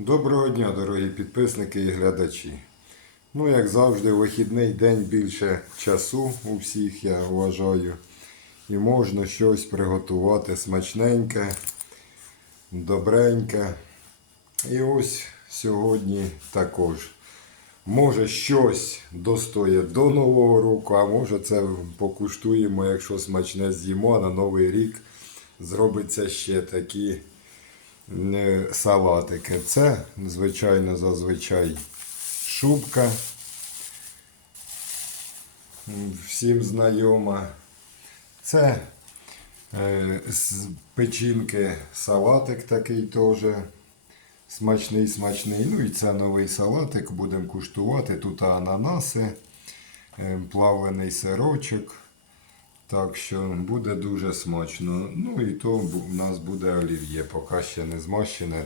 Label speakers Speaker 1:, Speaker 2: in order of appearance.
Speaker 1: Доброго дня, дорогі підписники і глядачі. Ну, як завжди, вихідний день більше часу у всіх, я вважаю. І можна щось приготувати смачненьке, добреньке. І ось сьогодні також. Може щось достоє до Нового року, а може це покуштуємо, якщо смачне з'їмо, а на Новий рік зробиться ще такі салатики. Це, звичайно, зазвичай шубка. Всім знайома. Це е, з печінки салатик такий теж. Смачний, смачний. Ну і це новий салатик. Будемо куштувати. Тут ананаси, е, плавлений сирочок. Так що буде дуже смачно. Ну і то у нас буде олів'є. Поки ще не змащене,